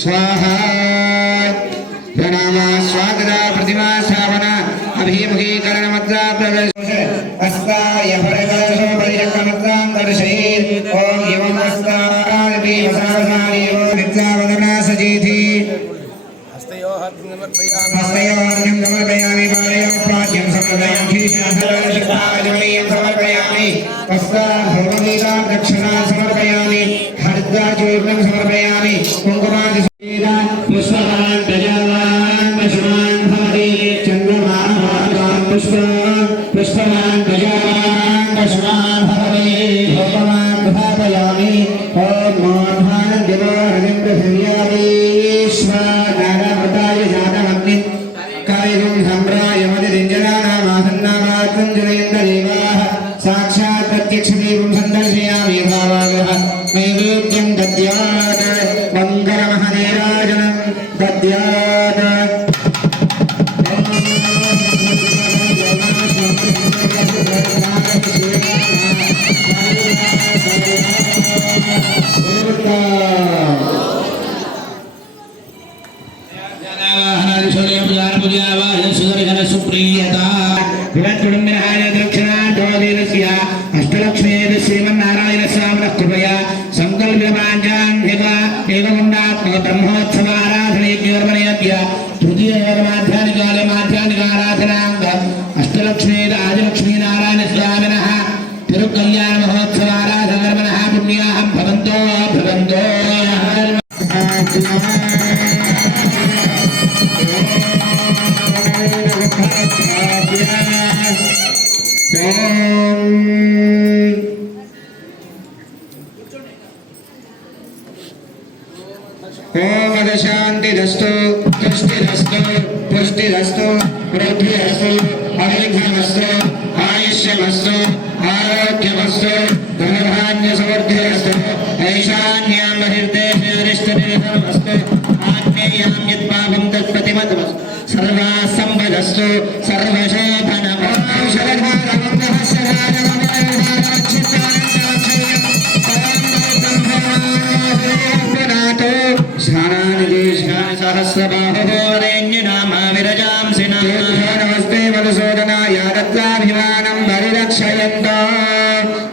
स्वाहा प्रणमा स्वागता प्रतिमा स्थापना अभिमुखीकरण मत्रा प्रदर्शय अस्ताय परकलशो परिचक्रमत्रां दर्शयेत् ओम एवं अस्तादपि वसावसानि एव नित्यावदना सजेति हस्तयोः अर्घ्यं समर्पयामि पादयोः प्राच्यं समर्पयामि खीशाजमीयं समर्पयामि वस्त्राभरणीतां दक्षिणां समर्पयामि हरिद्राचूर्णं समर्पयामि कुङ्कुमादि पुष्पवान् प्रजावान् पशुमान् भवति चन्द्रमान् पुष्पवान् प्रजावान् पशुमान् भवति भोगवान् भावयामि ॐ मोहानं दिवो हरिं पृथिव्यामीश्वराय जातमग्निं कायं सम्भ्रायमतिरिञ्जनानामासन्नामात्रं जनेन्द्रदेवाः साक्षात् प्रत्यक्षदेवं सन्दर्शयामि भावागः नैवेद्यं दद्यात् मङ्गलमहनीराजनं दद्यात् श्रीमन्नारायण स्वामिनः कृपया ब्रह्मोत्सवाराधनयज्ञर्मणयज्ञ तृतीय माध्यानिकाले माध्यानिकाराधनांग अष्टलक्ष्मी आदिलक्ष्मी नारायण स्वामिनः तिरुकल्याण महोत्सवाराधनर्मणः पुण्याहं भवन्तो भवन्तो ओम शांतिरस्तु तुष्टिरस्तु पुष्टिरस्तु वृद्धिरस्तु अभिघ्नमस्तु आयुष्यमस्तु आरोग्यमस्तु धनधान्यसमृद्धिरस्तु ऐशान्यां बहिर्देशरिष्टनिधनमस्तु आग्नेयां यत्पापं तत्प्रतिमतमस्तु सर्वा संपदस्तु सर्वशोभनमस्तु शरधारवन्दः नमस्ते मधुसूदनाय दत्ताभिमानं परिरक्षयन्तो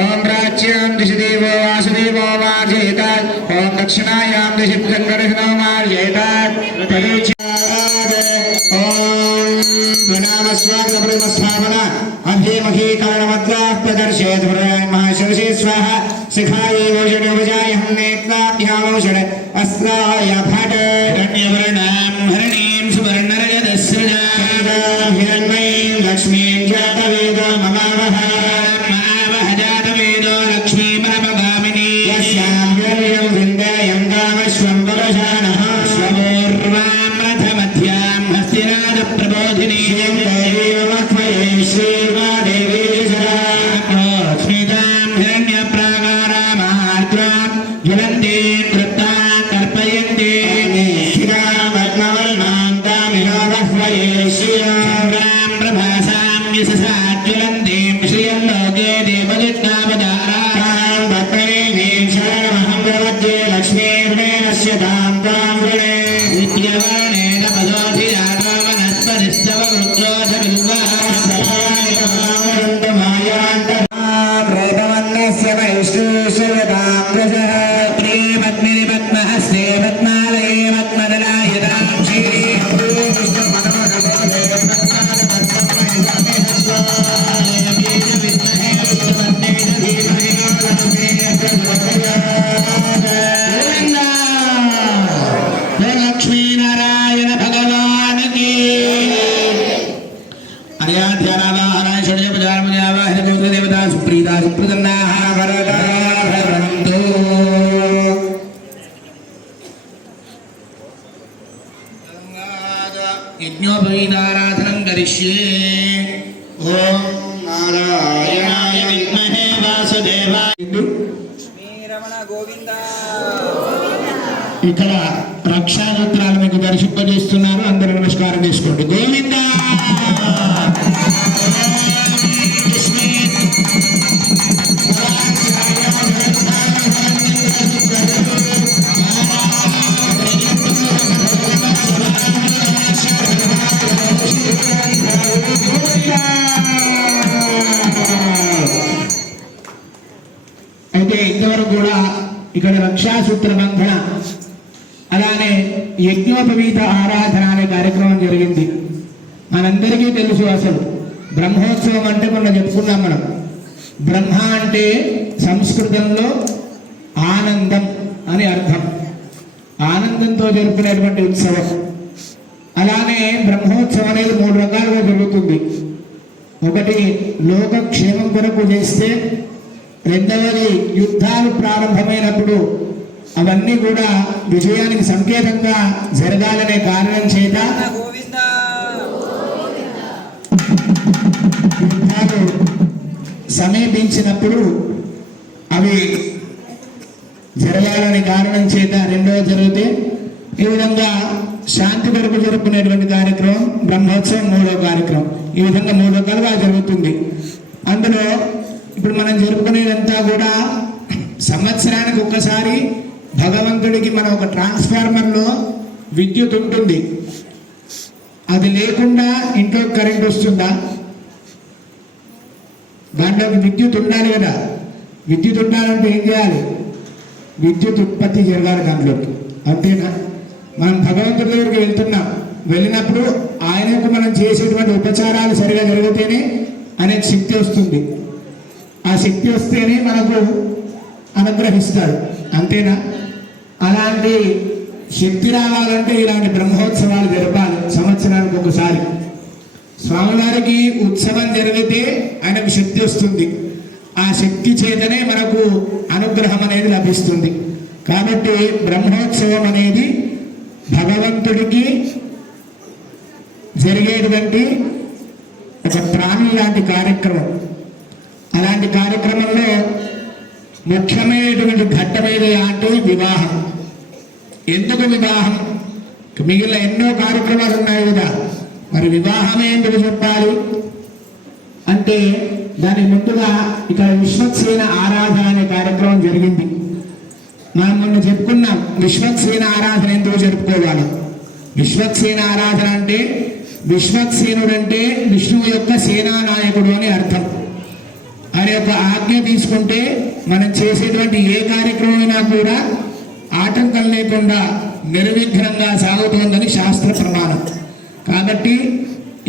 ओम प्राच्यां दिशि देवो वासुदेवो मार्जयेत ओम दक्षिणायां दिशि संगर्षणो मार्जयेत ओम प्रणामस्वागतप्रतिमस्थापना अभिमुखीकरणमद्राः प्रदर्शयेत् महाशिरसि स्वाहा शिखायै भोजनोपजायहं नेत्राभ्यामौषध अस्त्राय भट रण्यवर्णां हरणीं सुवर्णरजतस्रजां हिरण्मयीं लक्ष्मीं जातवेदो ममावह जातवेदो लक्ष्मीमनपगामिनी यस्यां हिरण्यं वृन्दायं कामश्वं वरशानः स्वपूर्वां रथमध्यां हस्तिनादप्रबोधिनी देवीमख्मये श्रीमादेवी स्मितां हिरण्यप्राकारामार्द्रां ज्वलन्तीं कृत्तां तर्पयन्ति దేవతా సుప్రీతా సుప్రసన్నాః వరదాభవంతు. యజ్ఞోపవీతారాధనం కరిష్యే. ఓం నారాయణాయ విద్మహే వాసుదేవాయ. ఇక్కడ రక్షాసూత్రాలు మీకు దర్శింపజేస్తున్నారు. అందరూ నమస్కారం చేసుకోండి. గోవింద అయితే ఇంతవరకు కూడా ఇక్కడ రక్షాసూత్ర బంధన అలానే యజ్ఞోపవీత ఆరాధన అనే కార్యక్రమం జరిగింది. మనందరికీ తెలుసు అసలు బ్రహ్మోత్సవం అంటే మొన్న చెప్పుకున్నాం మనం. బ్రహ్మ అంటే సంస్కృతంలో ఆనందం అని అర్థం. ఆనందంతో జరుపుకునేటువంటి ఉత్సవం. అలానే బ్రహ్మోత్సవం అనేది 3 రకాలుగా జరుగుతుంది. ఒకటి లోకక్షేమం కొరకు చేస్తే, రెండవది యుద్ధాలు ప్రారంభమైనప్పుడు అవన్నీ కూడా విజయానికి సంకేతంగా జరగాలనే కారణం చేత యుద్ధాలు సమీపించినప్పుడు అవి జరగాలనే కారణం చేత రెండవ జరిగితే, ఈ విధంగా శాంతి కొరకు జరుపుకునేటువంటి కార్యక్రమం బ్రహ్మోత్సవం 3వ కార్యక్రమం. ఈ విధంగా 3 రకాలుగా జరుగుతుంది. అందులో ఇప్పుడు మనం జరుపుకునేదంతా కూడా సంవత్సరానికి ఒక్కసారి భగవంతుడికి మన ఒక ట్రాన్స్ఫార్మర్లో విద్యుత్ ఉంటుంది. అది లేకుండా ఇంట్లో కరెంట్ వస్తుందా? దాంట్లోకి విద్యుత్ ఉండాలి కదా. విద్యుత్ ఉండాలంటే ఏం చేయాలి? విద్యుత్ ఉత్పత్తి జరగాలి దాంట్లోకి. అంతేనా? మనం భగవంతుడి దగ్గరికి వెళ్తున్నాం. వెళ్ళినప్పుడు ఆయనకు మనం చేసేటువంటి ఉపచారాలు సరిగా జరిగితేనే అనేక శక్తి వస్తుంది. ఆ శక్తి వస్తేనే మనకు అనుగ్రహిస్తాడు. అంతేనా? అలాంటి శక్తి రావాలంటే ఇలాంటి బ్రహ్మోత్సవాలు జరపాలి సంవత్సరానికి ఒకసారి. స్వామివారికి ఉత్సవం జరిగితే ఆయనకు శక్తి వస్తుంది. ఆ శక్తి చేతనే మనకు అనుగ్రహం అనేది లభిస్తుంది. కాబట్టి బ్రహ్మోత్సవం అనేది భగవంతుడికి జరిగేటువంటి ఒక ప్రాణి లాంటి కార్యక్రమం. అలాంటి కార్యక్రమంలో ముఖ్యమైనటువంటి ఘట్టమైనది అంటే వివాహం. ఎందుకు వివాహం? మిగిలిన ఎన్నో కార్యక్రమాలు ఉన్నాయి కదా, మరి వివాహమే ఎందుకు చెప్పాలి అంటే దాని ముందుగా ఇక్కడ విశ్వక్సేన ఆరాధన అనే కార్యక్రమం జరిగింది. మనం మొన్న చెప్పుకున్నాం విశ్వక్సేన ఆరాధన ఎందుకు జరుపుకోవాలి. విశ్వక్సేన ఆరాధన అంటే విశ్వక్సేనుడు అంటే విష్ణువు యొక్క సేనా నాయకుడు అని అర్థం. ఆయన యొక్క ఆజ్ఞ తీసుకుంటే మనం చేసేటువంటి ఏ కార్యక్రమమైనా కూడా ఆటంకం లేకుండా నిర్విఘ్నంగా సాగుతోందని శాస్త్ర ప్రమాణం. కాబట్టి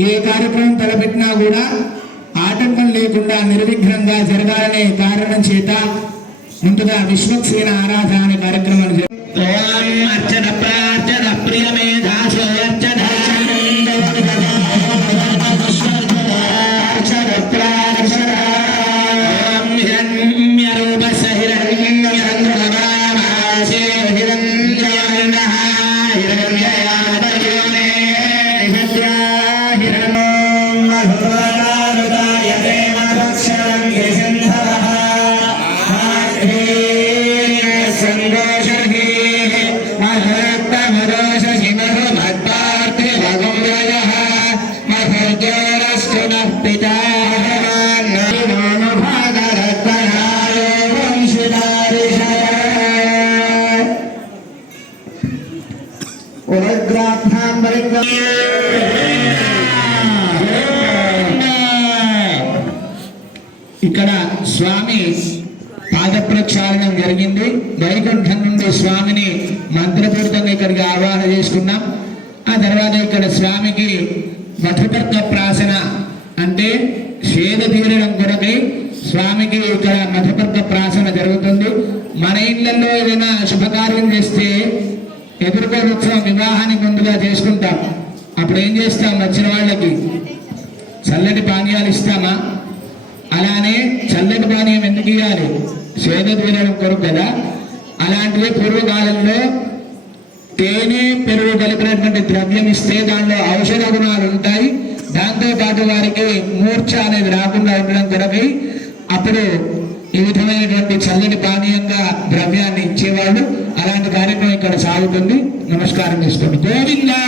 ఏ కార్యక్రమం తలపెట్టినా కూడా ఆటంకం లేకుండా నిర్విఘ్నంగా జరగాలనే కారణం చేత ముందుగా విశ్వక్సేన ఆరాధన అనే కార్యక్రమాలు అర్చన ప్రార్చన ప్రియమేధాసో అర్చన ఇక్కడ స్వామి పాద ప్రక్షాళనం జరిగింది. వైకుంఠం నుండి స్వామిని మంత్రపూరితంగా ఇక్కడికి ఆహ్వాన చేసుకున్నాం. ఆ తర్వాత ఇక్కడ స్వామికి మధుపర్క ప్రాసన అంటే సేద తీరడం కొరకై స్వామికి ఇక్కడ మధుపర్క ప్రాసన జరుగుతుంది. మన ఇళ్లలో ఏదైనా శుభకార్యం చేస్తే ఎదుర్కోవచ్చం వివాహానికి ముందుగా చేసుకుంటాం. అప్పుడు ఏం చేస్తాం? వచ్చిన వాళ్ళకి చల్లటి పానీయాలు ఇస్తామా? అలానే చల్లటి పానీయం ఎందుకు ఇవ్వాలి? సేద తీరడం కొరకు కదా. అలాంటివి పూర్వకాలంలో తేనె పెరుగు కలిపినటువంటి ద్రవ్యం ఇస్తే దానిలో ఔషధ గుణాలు ఉంటాయి. దాంతో పాటు వారికి మూర్ఛ అనేది రాకుండా ఉండడం కొరకై అప్పుడు ఈ విధమైనటువంటి చల్లటి పానీయంగా ద్రవ్యాన్ని ఇచ్చేవాళ్ళు. అలాంటి కార్యక్రమం ఇక్కడ సాగుతుంది. నమస్కారం చేసుకోండి. గోవిందా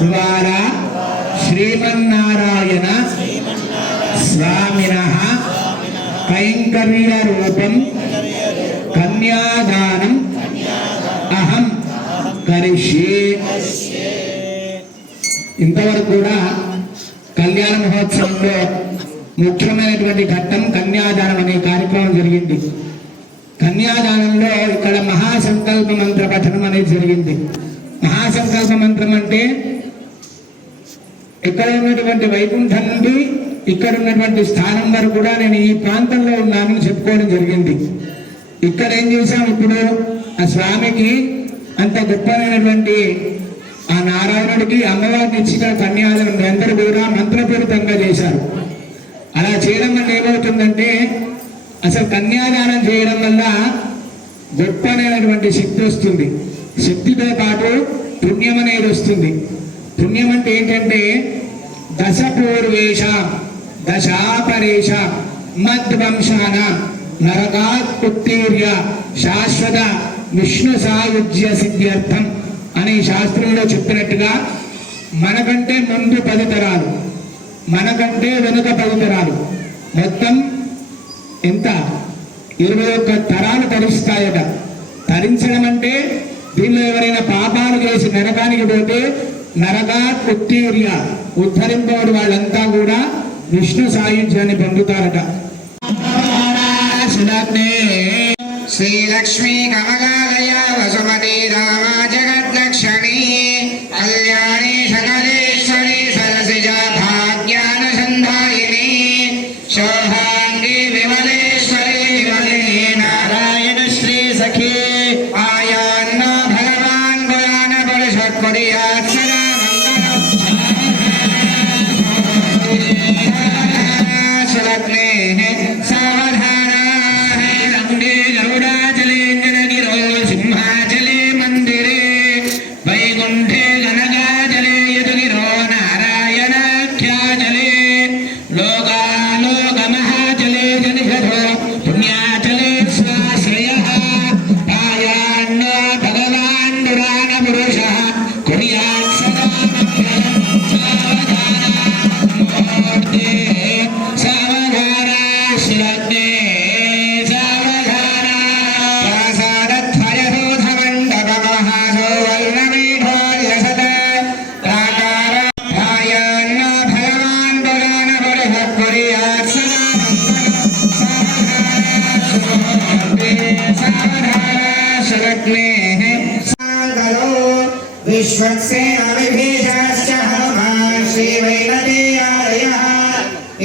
ద్వారా శ్రీమన్నారాయణ స్వామినః కైంకర్య రూపం కన్యాదానం అహం కరిష్యే. ఇంతవరకు కూడా కళ్యాణ మహోత్సవంలో ముఖ్యమైనటువంటి ఘట్టం కన్యాదానం అనే కార్యక్రమం జరిగింది. కన్యాదానంలో ఇక్కడ మహాసంకల్ప మంత్ర పఠనం అనేది జరిగింది. మహాసంకల్ప మంత్రం అంటే ఇక్కడ ఉన్నటువంటి వైకుంఠం నుండి ఇక్కడ ఉన్నటువంటి స్థానం వరకు కూడా నేను ఈ ప్రాంతంలో ఉన్నానని చెప్పుకోవడం జరిగింది. ఇక్కడ ఏం చేశాం, ఇప్పుడు ఆ స్వామికి అంత గొప్పమైనటువంటి ఆ నారాయణుడికి అమ్మవారిని ఇచ్చిన కన్యాదానం అందరూ కూడా మంత్రపూరితంగా చేశారు. అలా చేయడం వల్ల ఏమవుతుందంటే అసలు కన్యాదానం చేయడం వల్ల గొప్పనైనటువంటి శక్తి వస్తుంది. శక్తితో పాటు పుణ్యం అనేది వస్తుంది. పుణ్యం అంటే ఏంటంటే దశపూర్వేష దశాపరేష మద్వంశాన నరకాత్ ఉత్తీర్య శాశ్వత విష్ణు సాయుజ్య సిద్ధ్యర్థం అని శాస్త్రంలో చెప్పినట్టుగా మనకంటే ముందు 10 తరాలు, మనకంటే వెనుక 10 తరాలు, మొత్తం ఎంత 21 తరాలు తరిస్తాయట. తరించడం అంటే దీనిలో ఎవరైనా పాపాలు చేసి నరకానికి పోతే నరకాత్ ఉత్తీర్య ఉద్ధరింపబడి వాళ్ళంతా కూడా విష్ణు సాయుధ్యాన్ని పొందుతారట. శ్రీలక్ష్మీ కమలాలయ వసుమతి రామ జగద్లక్షణి కళ్యాణి సకలేశ్వరి సరసిజ భాగ్యాన సంధాయిని శోభాంగి విమలేశ్వరి విమలే నారాయణ శ్రీ సఖీ ఆయాన్న భగవాన్ గుణాన పరిషత్కుడియాత్ సదా సులగ్నే సావధానా రంగే గరుడాచలే జనగిరో సింహాచలే మందిరే వైకుంఠే గణగాచలే యదుగిరో నారాయణాఖ్యాచలే లోకాలోకమహాచలే జనిషధో పుణ్యాచలే స్వాశ్రయః పాయాన్నో భగవాన్ పురాణ పురుషః కుర్యాత్ సదా మూర్తే సావధానా శ్రద్ధే సావధానా ప్రాసాదద్వయసోధ మండపమహాసో వర్ణమేఢోల్యసత ప్రాకార పాయాన్న భగవాన్ పురాణ పురుషః కుర్యాత్ సదా సావధానా శ్రద్ధే సాగరో విశ్వక్సేన విభీషణశ్చ హనుమాన్ శ్రీవైనతేయాలయః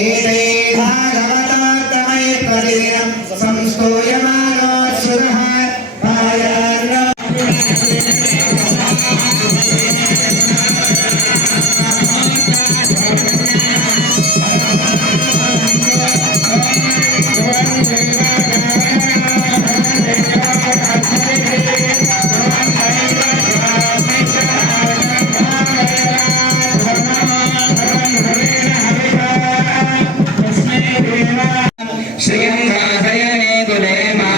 ఏతే భాగవతాత్తమయ పరిదినం సంస్తూయమానోత్సురః పాయాన్న శ్రీయంగాధయనే కులే మా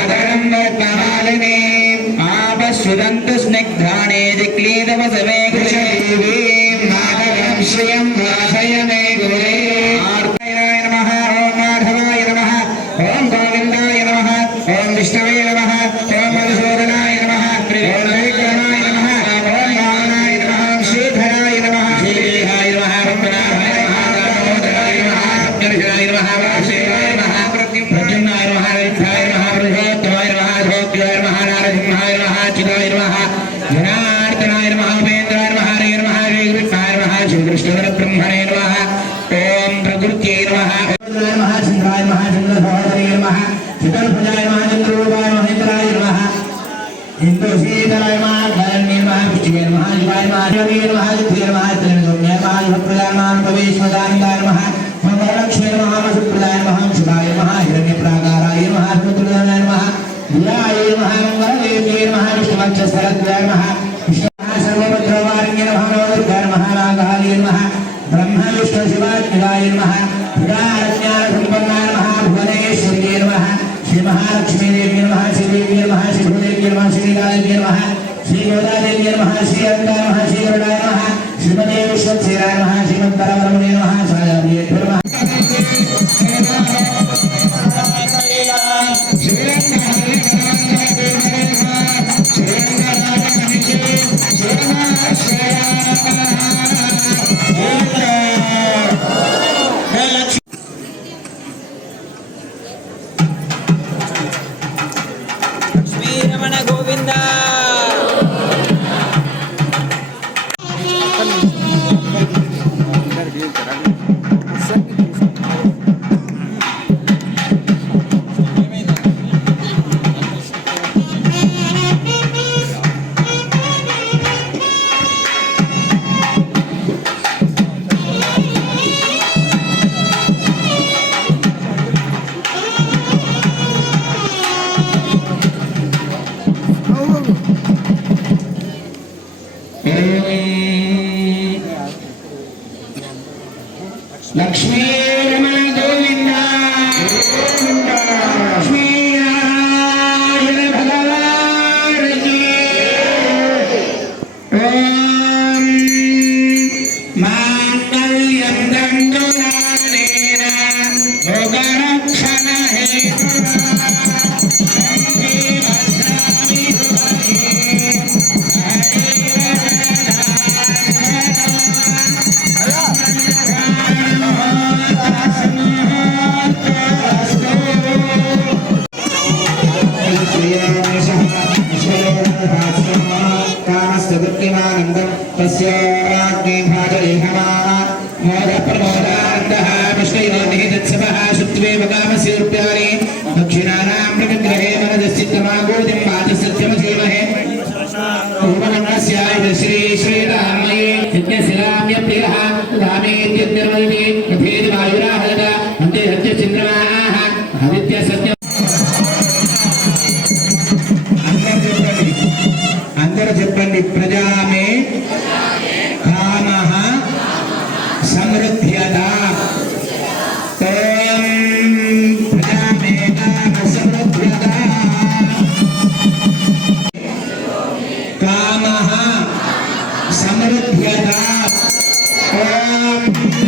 महालक्ष्मी नमः वसुप्रदाय नमः शिवाय नमः हिरण्यप्राकाराय नमः रुद्रदाय नमः वीराय नमः मंगलदेव्यै नमः विष्णुवक्षस्थलद्वयाय नमः सर्वभद्रवारिण्ये नमः दुर्गाय नमः नागाय नमः ब्रह्म विष्णु शिवाय नमः पुराज्ञानसम्पन्नाय नमः भुवनेश्वर्यै नमः श्री महालक्ष्मी देवी नमः श्री देवी नमः श्री भूदेवी नमः श्री काली नमः श्री गोदादेवी नमः श्री अनंताय नमः श्री गरुडाय नमः श्रीमते विश्वक्षेराय नमः श्रीमद्परब्रह्मणे नमः स्वाहाय नमः రమణ గోవింద लक्ष्मी रमण गोविंद लक्ष्मी नारायण भगवान की ओम मांगल्यं दंडुनानेन भोगरक्षण हेतुना वन्दे भद्रामि कामस्तुतिमानन्दं तस्याग्ने भाजयेहमा मोदप्रमोदानन्दः विष्णुयोनिः तत्सवः शुत्वेव कामस्योऽप्यानि दक्षिणानां प्रविग्रहे मनदश्चित्तमागोदिं वाचसत्यमधीमहे ओमनमस्याय श्री श्रीरामये यज्ञशिलाम्यप्रियः रामेत्यन्यर्वल्मे यथेति वायुराहद अन्ते हत्यचन्द्रमाः आदित्यसत्य अंदर చెప్పండి प्रजा में कामः समृद्ध्यता ओम प्रजा में काम समृद्ध्यता कामः समृद्ध्यता ओम